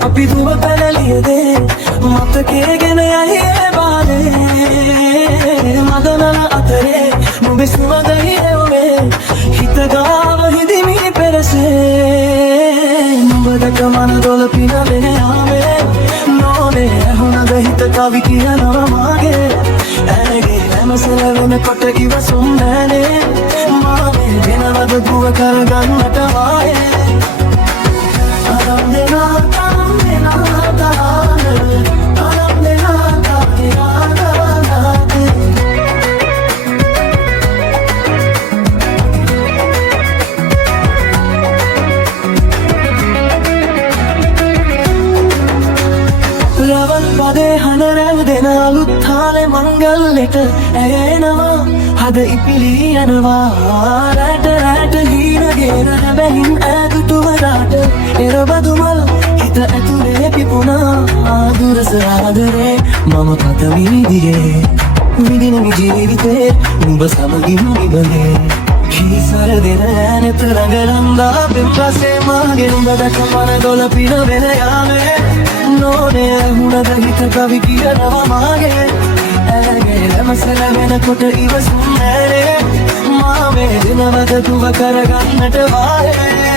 අපි දුව පැනලියදේ මතකේ ගෙන යහියේ බාරේ මදනල අතරේ නුඹේ සුවඳයි එවුනේ හිත ගාව හිදිමි පෙරසේ නුඹ දැක මන දොළ පිනවෙන යාමේ නෝනේ ඇහුණද හිත කවි කියනවා මාගේ ඇනගේ නැමසලවෙන කොට ඉවසුම් නෑනේ මාවේ වෙනවද දුව කරගන්නට වායේ රවල් පදේ හනරැල් දෙන අලුත් තාලේ මංගල්ලෙට ඇයෙනවා හද ඉපිලී යනවා රැට රැට හීනගෙන හැබැහින් ඈදුටුවරාට එරබදුමල් හිත ඇතුලේ පිපුණා ආදුරස ආදරේ මම පතවිදියේ විදිනමි ජීවිතේ නුඹ සමගින් ඉබලේ කීසර දෙන ඈනෙත රඟලන්දා පෙම්පසේ මාගේ නුඹ දැක මන දොළ පින වෙන යාමේ නෝනේ ඇහුණද හිත කවි කියනවා මාගේ ඇගේ නැමසලවෙන කොට ඉවසුම් නෑනේ මාවේ දිනවද දුව කරගන්නට වායේ